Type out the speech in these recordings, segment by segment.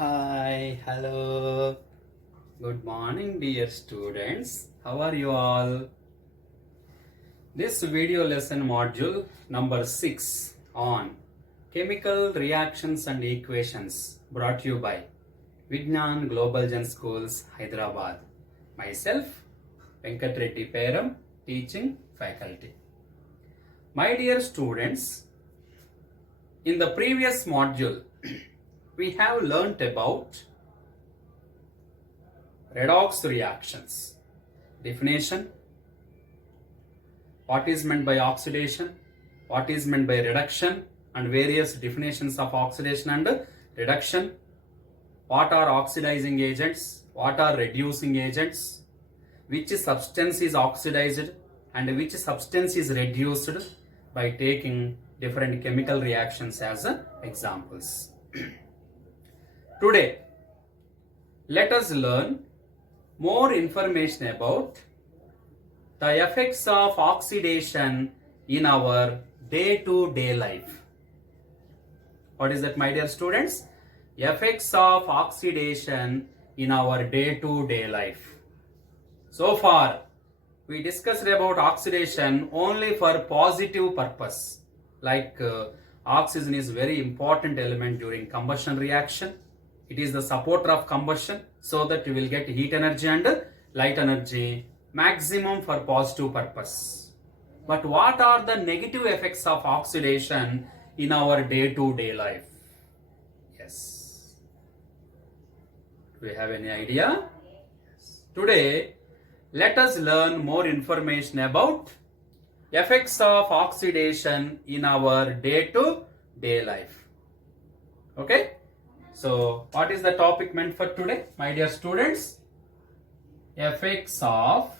Hi, hello. Good morning, dear students. How are you all? This video lesson module number 6 on chemical reactions and equations brought to you by Vignan Global Gen Schools, Hyderabad. Myself, Venkat Reddy Peram, teaching faculty. My dear students, in the previous module, we have learnt about redox reactions. Definition, what is meant by oxidation, what is meant by reduction, and various definitions of oxidation and reduction. What are oxidizing agents, what are reducing agents, which substance is oxidized and which substance is reduced by taking different chemical reactions as examples. Today, let us learn more information about the effects of oxidation in our day-to-day life. What is that, my dear students? Effects of oxidation in our day-to-day life. So far, we discussed about oxidation only for positive purpose. Like oxygen is very important element during combustion reaction. It is the supporter of combustion, so that you will get heat energy and light energy, maximum for positive purpose. But what are the negative effects of oxidation in our day-to-day life? Yes. Do we have any idea? Yes. Today, let us learn more information about effects of oxidation in our day-to-day life. Okay? So, what is the topic meant for today, my dear students? Effects of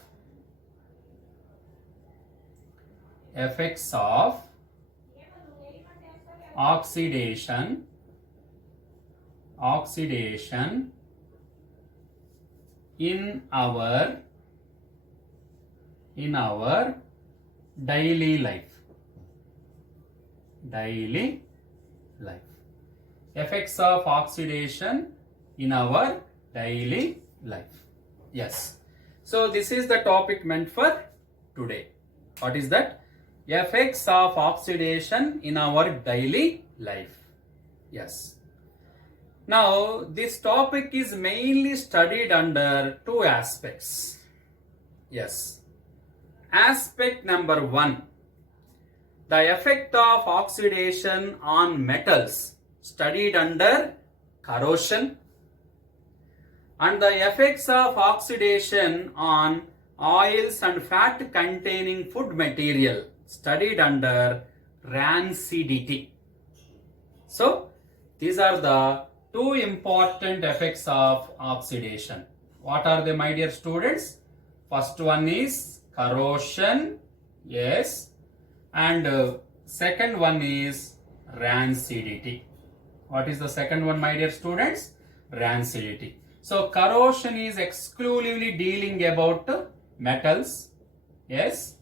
oxidation in our daily life. Effects of oxidation in our daily life. Yes. So this is the topic meant for today. What is that? Effects of oxidation in our daily life. Yes. Now this topic is mainly studied under two aspects. Yes. Aspect number 1. The effect of oxidation on metals, studied under corrosion, and the effects of oxidation on oils and fat containing food material, studied under rancidity. So these are the two important effects of oxidation. What are they, my dear students? First one is corrosion, yes, and second one is rancidity. What is the second one, my dear students? Rancidity. So corrosion is exclusively dealing about metals. Yes.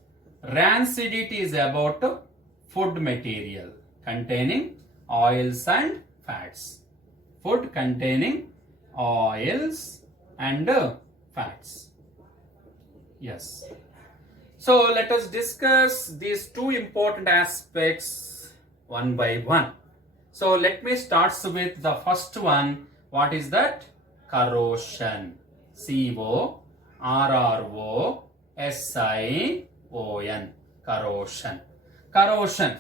Rancidity is about food material containing oils and fats. Food containing oils and fats. Yes. So let us discuss these two important aspects one by one. So let me start with the first one. What is that? Corrosion. C-O-R-R-O-S-I-O-N. Corrosion. Corrosion.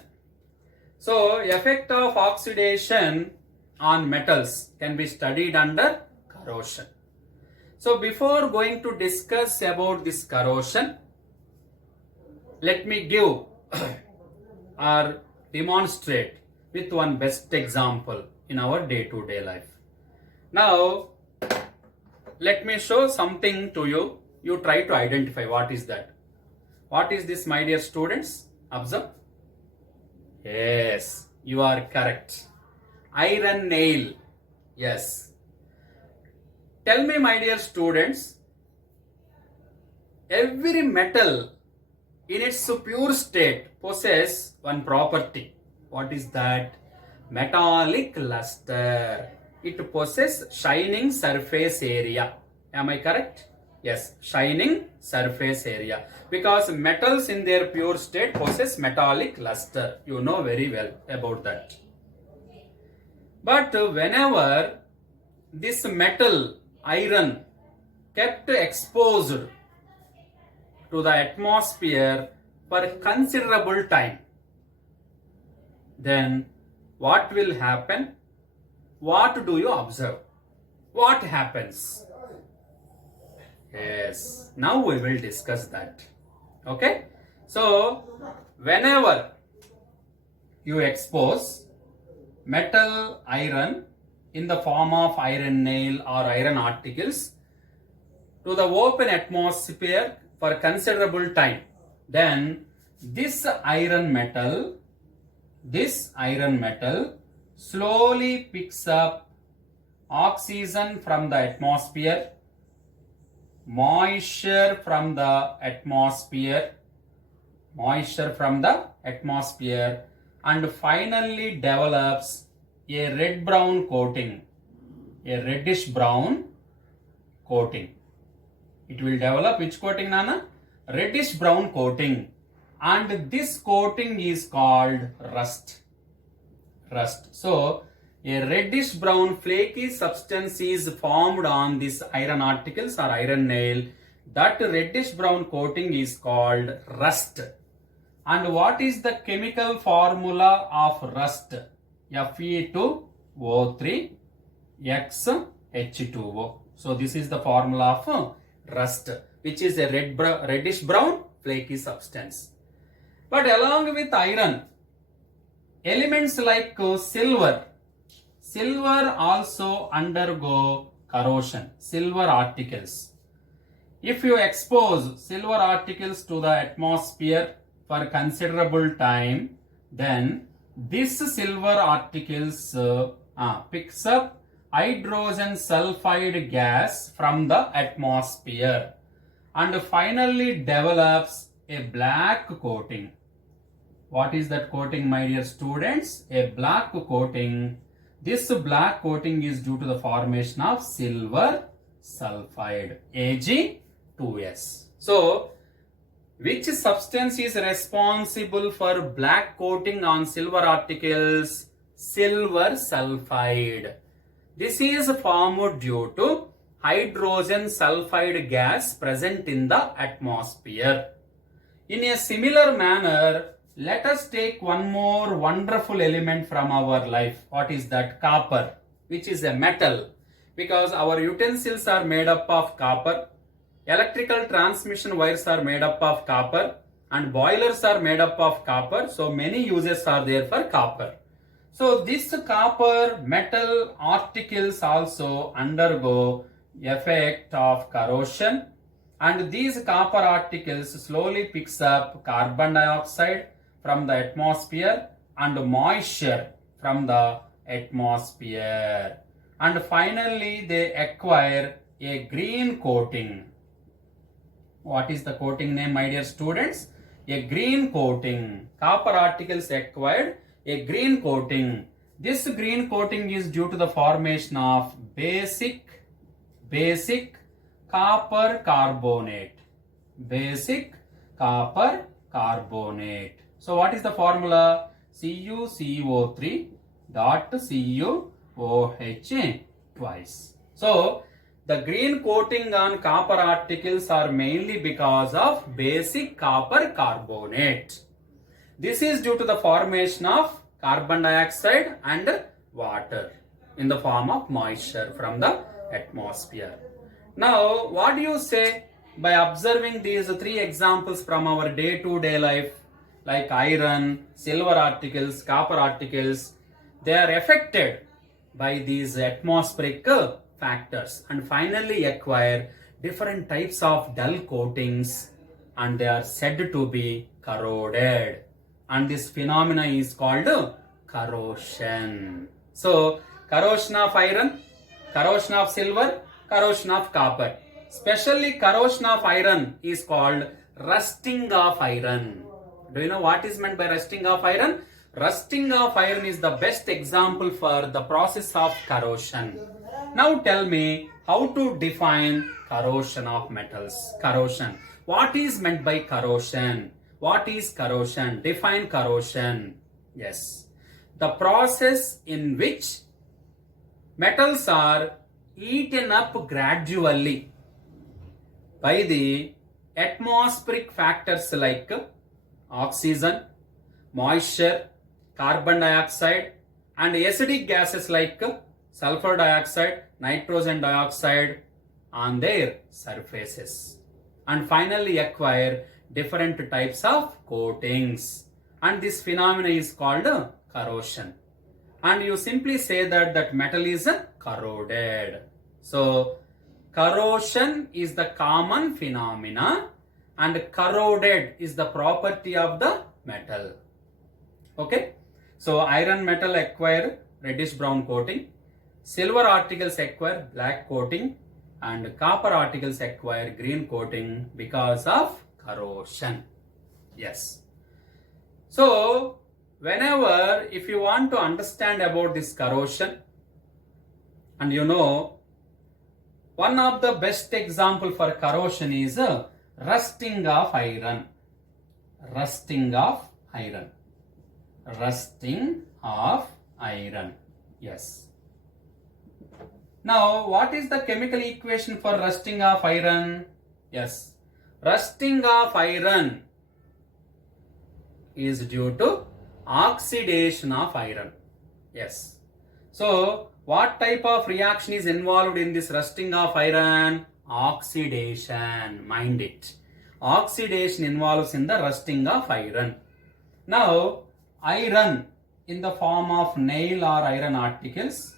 So effect of oxidation on metals can be studied under corrosion. So before going to discuss about this corrosion, let me give or demonstrate with one best example in our day-to-day life. Now, let me show something to you. You try to identify what is that. What is this, my dear students? Observe. Yes, you are correct. Iron nail. Yes. Tell me, my dear students, every metal in its pure state possess one property. What is that? Metallic luster. it possesses shining surface area. Am I correct? Yes, shining surface area. Because metals in their pure state possess metallic luster. You know very well about that. But whenever this metal, iron, kept exposed to the atmosphere for considerable time, then what will happen? What do you observe? What happens? Yes, now we will discuss that. Okay? So, whenever you expose metal, iron in the form of iron nail or iron articles to the open atmosphere for considerable time, then this iron metal slowly picks up oxygen from the atmosphere, moisture from the atmosphere, and finally develops a red-brown coating, a reddish-brown coating. It will develop which coating, Nana? Reddish-brown coating. And this coating is called rust. So, a reddish brown flaky substance is formed on these iron articles or iron nail. That reddish brown coating is called rust. And what is the chemical formula of rust? Fe2O3 XH2O. So this is the formula of rust, which is a reddish brown flaky substance. But along with iron, elements like silver also undergo corrosion. Silver articles. If you expose silver articles to the atmosphere for considerable time, then this silver articles picks up hydrogen sulfide gas from the atmosphere and finally develops a black coating. What is that coating, my dear students? A black coating. This black coating is due to the formation of silver sulfide, Ag2S. So, which substance is responsible for black coating on silver articles? Silver sulfide. This is formed due to hydrogen sulfide gas present in the atmosphere. In a similar manner, let us take one more wonderful element from our life. What is that? Copper, which is a metal. Because our utensils are made up of copper, electrical transmission wires are made up of copper, and boilers are made up of copper. So many uses are there for copper. So this copper metal articles also undergo effect of corrosion, and these copper articles slowly picks up carbon dioxide from the atmosphere and moisture from the atmosphere, and finally they acquire a green coating. What is the coating name, my dear students? A green coating. Copper articles acquired a green coating. This green coating is due to the formation of basic copper carbonate. Basic copper carbonate. So what is the formula? CuCO3 dot CuOH twice. So the green coating on copper articles are mainly because of basic copper carbonate. This is due to the formation of carbon dioxide and water in the form of moisture from the atmosphere. Now, what do you say by observing these three examples from our day-to-day life, like iron, silver articles, copper articles? They are affected by these atmospheric factors and finally acquire different types of dull coatings, and they are said to be corroded. And this phenomena is called corrosion. So, corrosion of iron, corrosion of silver, corrosion of copper. Especially corrosion of iron is called rusting of iron. Do you know what is meant by rusting of iron? rusting of iron is the best example for the process of corrosion. Now tell me how to define corrosion of metals. Corrosion. What is meant by corrosion? What is corrosion? Define corrosion. Yes. The process in which metals are eaten up gradually by the atmospheric factors like oxygen, moisture, carbon dioxide, and acidic gases like sulfur dioxide, nitrogen dioxide on their surfaces, and finally acquire different types of coatings, and this phenomenon is called corrosion. And you simply say that metal is corroded. So corrosion is the common phenomena and corroded is the property of the metal. Okay, so iron metal acquire reddish brown coating, silver articles acquire black coating, and copper articles acquire green coating because of corrosion. Yes. So whenever, if you want to understand about this corrosion, and you know, one of the best example for corrosion is rusting of iron. Rusting of iron. Rusting of iron. Yes. Now, what is the chemical equation for rusting of iron? Yes. Rusting of iron is due to oxidation of iron. Yes. So, what type of reaction is involved in this rusting of iron? Oxidation. Mind it. Oxidation involves in the rusting of iron. Now, iron in the form of nail or iron articles,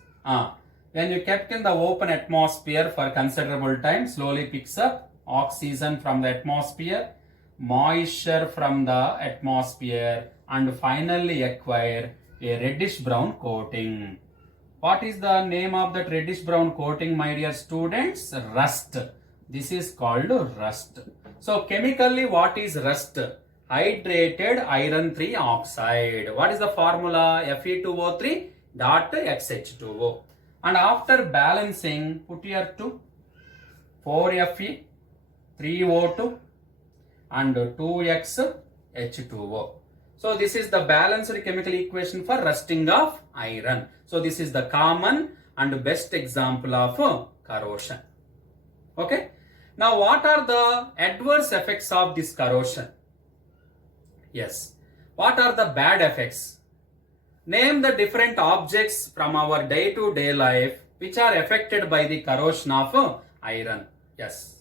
when you kept in the open atmosphere for considerable time, slowly picks up oxygen from the atmosphere, moisture from the atmosphere, and finally acquire a reddish brown coating. What is the name of that reddish brown coating, my dear students? Rust. This is called rust. So chemically, what is rust? Hydrated iron 3 oxide. What is the formula? Fe2O3 dot XH2O. And after balancing, put here 2, 4Fe, 3O2 and 2XH2O. So this is the balanced chemical equation for rusting of iron. So this is the common and best example of corrosion. Okay. Now what are the adverse effects of this corrosion? Yes. What are the bad effects? Name the different objects from our day-to-day life which are affected by the corrosion of iron. Yes.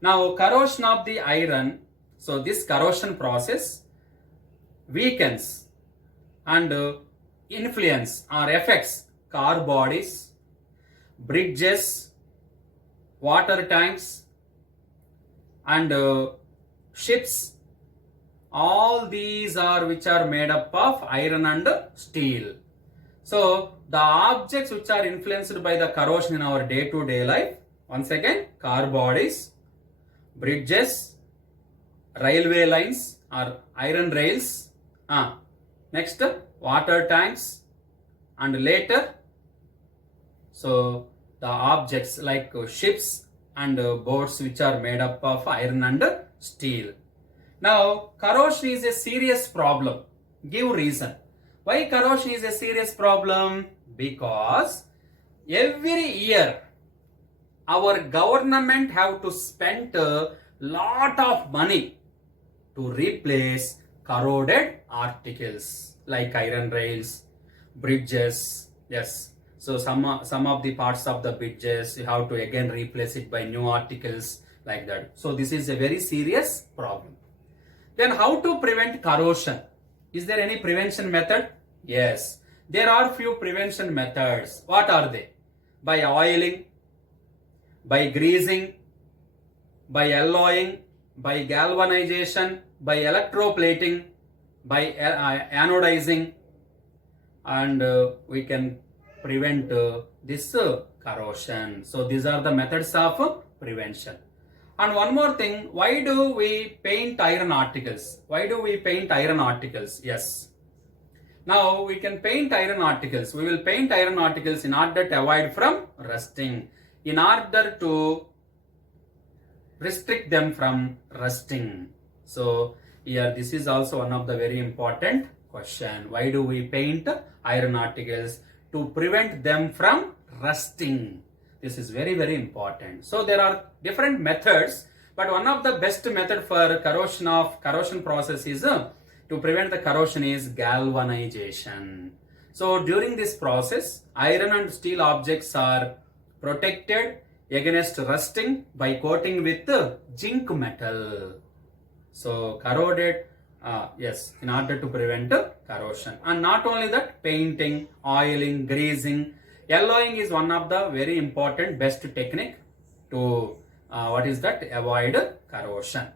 Now corrosion of the iron, so this corrosion process weakens and influence or affects car bodies, bridges, water tanks, and ships. All these are which are made up of iron and steel. So the objects which are influenced by the corrosion in our day-to-day life, once again, car bodies, bridges, railway lines or iron rails, next water tanks, and later, so the objects like ships and boats which are made up of iron and steel. Now, corrosion is a serious problem. Give reason. Why corrosion is a serious problem? Because every year our government have to spend a lot of money to replace corroded articles like iron rails, bridges. Yes. So some of the parts of the bridges you have to again replace it by new articles like that. So this is a very serious problem. Then how to prevent corrosion? Is there any prevention method? Yes. There are few prevention methods. What are they? By oiling, by greasing, by alloying, by galvanization, by electroplating, by anodizing, and we can prevent this corrosion. So these are the methods of prevention. And one more thing, why do we paint iron articles? Why do we paint iron articles? Yes. Now we can paint iron articles. We will paint iron articles in order to avoid from rusting, in order to restrict them from rusting. So here this is also one of the very important question. Why do we paint iron articles? To prevent them from rusting. This is very, very important. So there are different methods, but one of the best method for corrosion process is to prevent the corrosion is galvanization. So during this process, iron and steel objects are protected against rusting by coating with zinc metal. So corroded, yes, in order to prevent corrosion. And not only that, painting, oiling, greasing, yellowing is one of the very important best technique to avoid corrosion.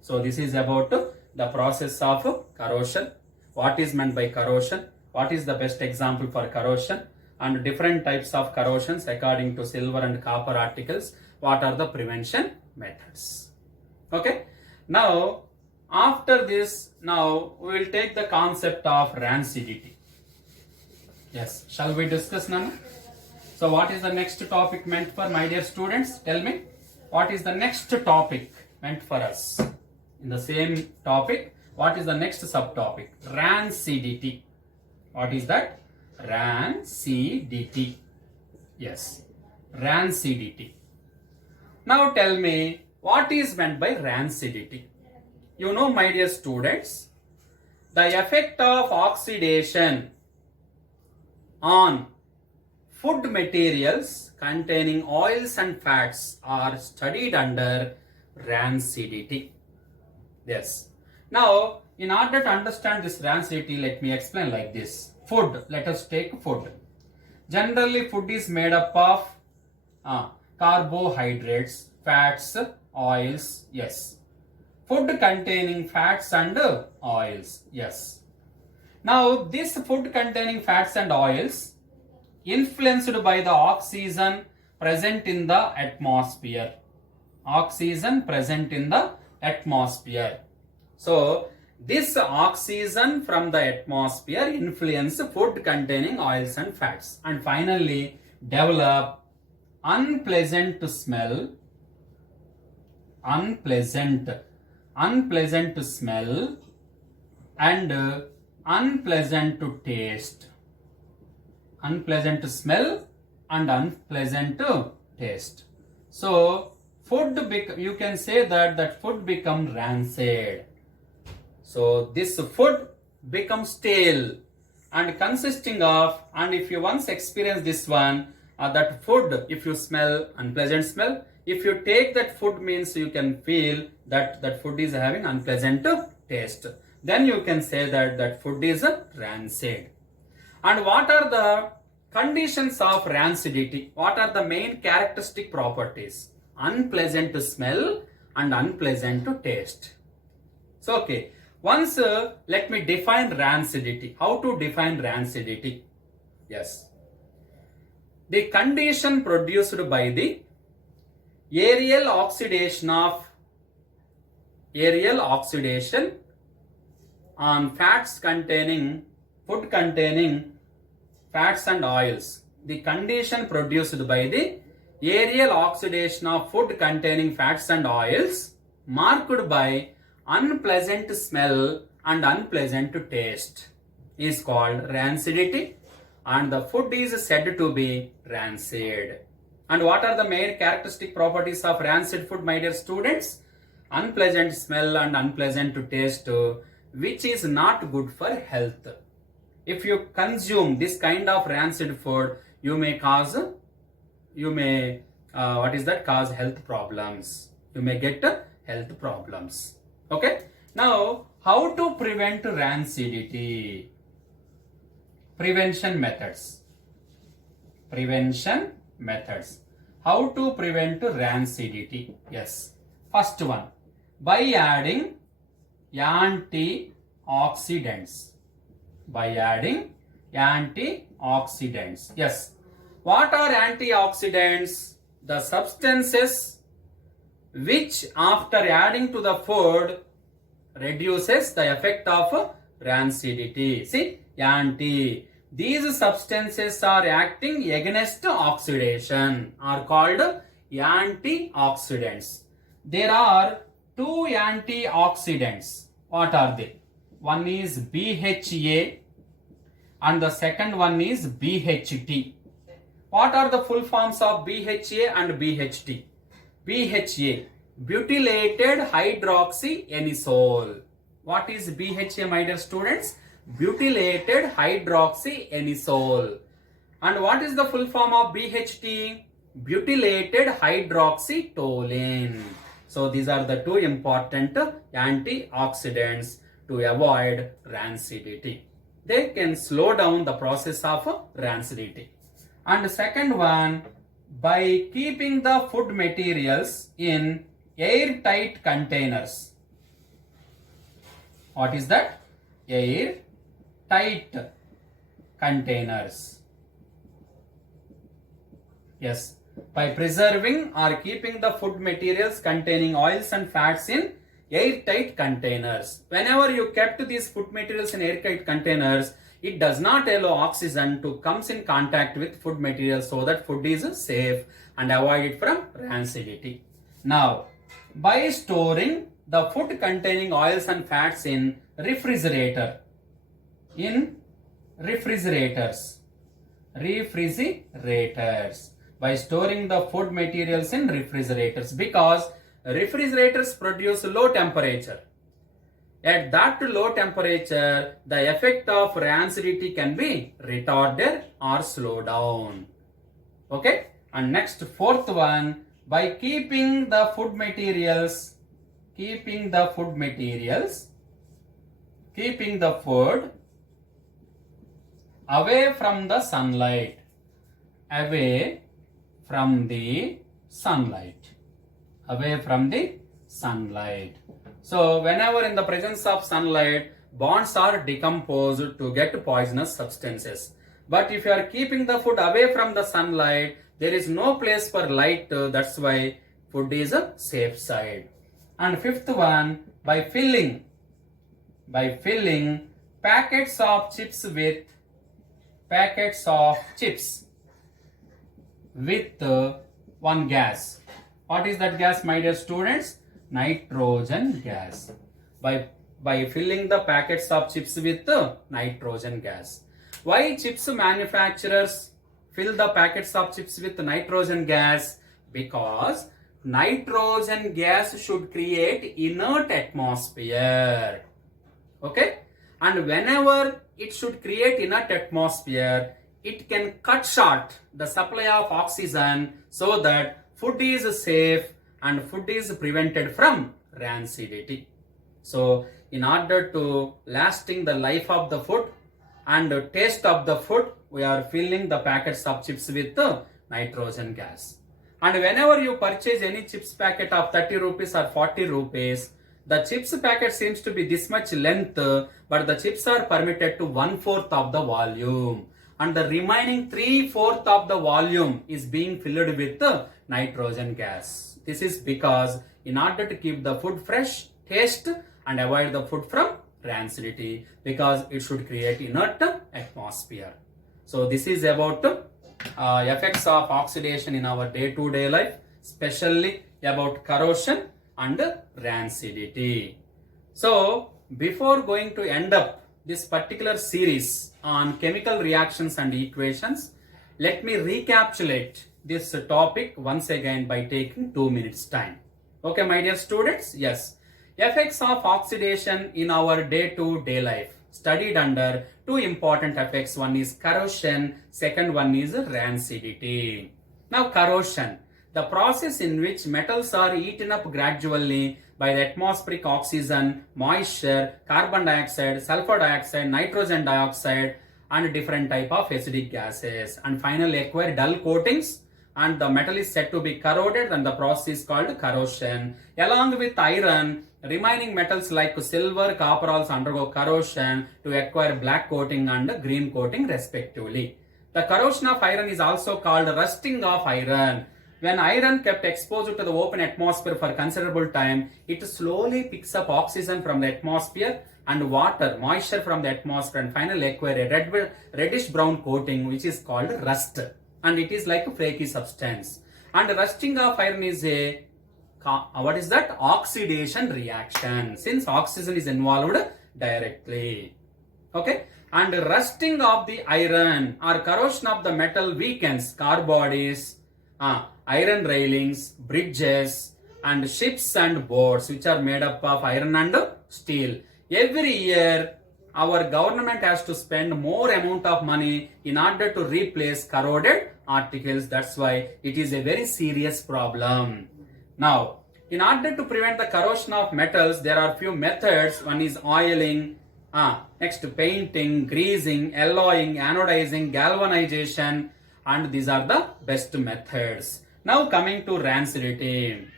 So this is about the process of corrosion. What is meant by corrosion? What is the best example for corrosion? And different types of corrosions according to silver and copper articles. What are the prevention methods? Okay. Now, after this, now we will take the concept of rancidity. Yes, shall we discuss now? So, what is the next topic meant for my dear students? Tell me, what is the next topic meant for us? In the same topic, what is the next subtopic? Rancidity. What is that? Rancidity. Yes, rancidity. Now tell me, what is meant by rancidity? You know, my dear students, the effect of oxidation on food materials containing oils and fats are studied under rancidity. Yes. Now, in order to understand this rancidity, let me explain like this. Food, let us take food. Generally, food is made up of carbohydrates, fats, oils, yes. Food containing fats and oils, yes. Now, this food containing fats and oils influenced by the oxygen present in the atmosphere. Oxygen present in the atmosphere. So, this oxygen from the atmosphere influence food containing oils and fats, and finally develop unpleasant smell, unpleasant smell and unpleasant to taste. Unpleasant smell and unpleasant taste. So you can say that food become rancid. So this food becomes stale and consisting of, and if you once experience this one, that food, if you smell unpleasant smell, if you take that food means you can feel that food is having unpleasant taste. Then you can say that food is rancid. And what are the conditions of rancidity? What are the main characteristic properties? Unpleasant to smell and unpleasant to taste. So, okay. Once let me define rancidity. How to define rancidity? Yes. The condition produced by the aerial oxidation on fats containing, food containing fats and oils. The condition produced by the aerial oxidation of food containing fats and oils marked by unpleasant smell and unpleasant taste is called rancidity, and the food is said to be rancid. And what are the main characteristic properties of rancid food, my dear students? Unpleasant smell and unpleasant taste, which is not good for health. If you consume this kind of rancid food, you may cause health problems. You may get health problems. Okay. Now, how to prevent rancidity? Prevention methods. Prevention methods. How to prevent rancidity? Yes. First one, by adding antioxidants. By adding antioxidants. Yes. What are antioxidants? The substances which after adding to the food reduces the effect of rancidity. See, anti. These substances are acting against oxidation, are called antioxidants. There are two antioxidants. What are they? One is BHA and the second one is BHT. What are the full forms of BHA and BHT? BHA, butylated hydroxyanisole. What is BHA, my dear students? Butylated hydroxyanisole. And what is the full form of BHT? Butylated hydroxytoluene. So these are the two important antioxidants to avoid rancidity. They can slow down the process of rancidity. And second one, by keeping the food materials in airtight containers. What is that? Airtight containers. Yes, by preserving or keeping the food materials containing oils and fats in airtight containers. Whenever you kept these food materials in airtight containers, it does not allow oxygen to come in contact with food materials so that food is safe and avoid it from rancidity. Now, by storing the food containing oils and fats in refrigerators, by storing the food materials in refrigerators, because refrigerators produce low temperature. At that low temperature, the effect of rancidity can be retarded or slowed down. Okay? And next, fourth one, by keeping the food materials away from the sunlight. So whenever in the presence of sunlight, bonds are decomposed to get poisonous substances. But if you are keeping the food away from the sunlight, there is no place for light. That's why food is a safe side. And fifth one, by filling packets of chips with one gas. What is that gas, my dear students? Nitrogen gas. By filling the packets of chips with nitrogen gas. Why chips manufacturers fill the packets of chips with nitrogen gas? Because nitrogen gas should create inert atmosphere. Okay? And whenever it should create inert atmosphere, it can cut short the supply of oxygen so that food is safe and food is prevented from rancidity. So in order to lasting the life of the food and the taste of the food, we are filling the packets of chips with nitrogen gas. And whenever you purchase any chips packet of 30 rupees or 40 rupees, the chips packet seems to be this much length, but the chips are permitted to 1/4 of the volume. And the remaining 3/4 of the volume is being filled with nitrogen gas. This is because in order to keep the food fresh, taste and avoid the food from rancidity, because it should create inert atmosphere. So this is about effects of oxidation in our day-to-day life, especially about corrosion and rancidity. So before going to end up this particular series on chemical reactions and equations, let me recapitulate this topic once again by taking 2 minutes time. Okay, my dear students? Yes. Effects of oxidation in our day-to-day life, studied under two important effects. One is corrosion, second one is rancidity. Now corrosion, the process in which metals are eaten up gradually by the atmospheric oxygen, moisture, carbon dioxide, sulfur dioxide, nitrogen dioxide and different type of acidic gases, and finally acquire dull coatings and the metal is said to be corroded, and the process is called corrosion. Along with iron, remaining metals like silver, copper also undergo corrosion to acquire black coating and green coating respectively. The corrosion of iron is also called rusting of iron. When iron kept exposed to the open atmosphere for considerable time, it slowly picks up oxygen from the atmosphere and water, moisture from the atmosphere, and finally acquire a reddish brown coating which is called rust, and it is like a flaky substance. And rusting of iron is a what is that? Oxidation reaction, since oxygen is involved directly. Okay, and rusting of the iron or corrosion of the metal weakens car bodies, iron railings, bridges, and ships and boats which are made up of iron and steel. Every year our government has to spend more amount of money in order to replace corroded articles. That's why it is a very serious problem. Now, in order to prevent the corrosion of metals, there are few methods. One is oiling, next painting, greasing, alloying, anodizing, galvanization, and these are the best methods. Now coming to rancidity,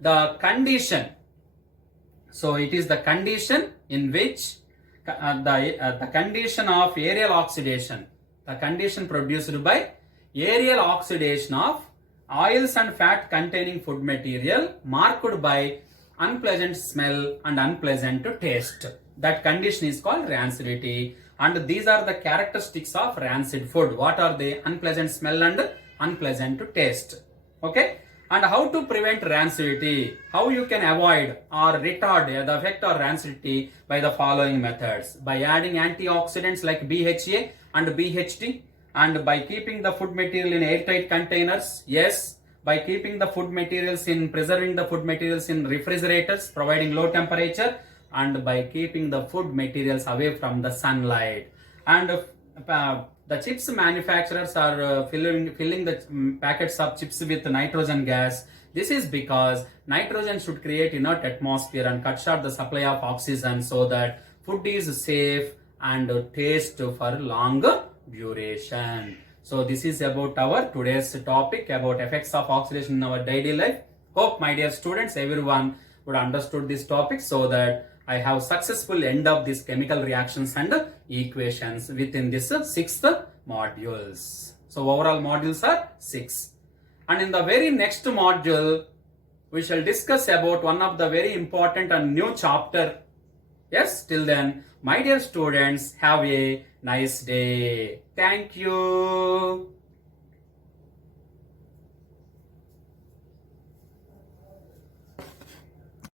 the condition. So it is the condition in which the condition of aerial oxidation, the condition produced by aerial oxidation of oils and fat containing food material marked by unpleasant smell and unpleasant taste. That condition is called rancidity, and these are the characteristics of rancid food. What are they? Unpleasant smell and unpleasant taste. Okay, and how to prevent rancidity? How you can avoid or retard the effect of rancidity? By the following methods: by adding antioxidants like BHA and BHT, and by keeping the food material in airtight containers. Yes, by keeping the food materials in, preserving the food materials in refrigerators, providing low temperature, and by keeping the food materials away from the sunlight. And the chips manufacturers are filling the packets of chips with nitrogen gas. This is because nitrogen should create inert atmosphere and cut short the supply of oxygen, so that food is safe and taste for long duration. So this is about our today's topic about effects of oxidation in our daily life. Hope, my dear students, everyone would understood this topic, so that I have successful end of these chemical reactions and equations within this 6 modules. So overall modules are 6. And in the very next module, we shall discuss about one of the very important and new chapter. Yes, till then, my dear students, have a nice day. Thank you.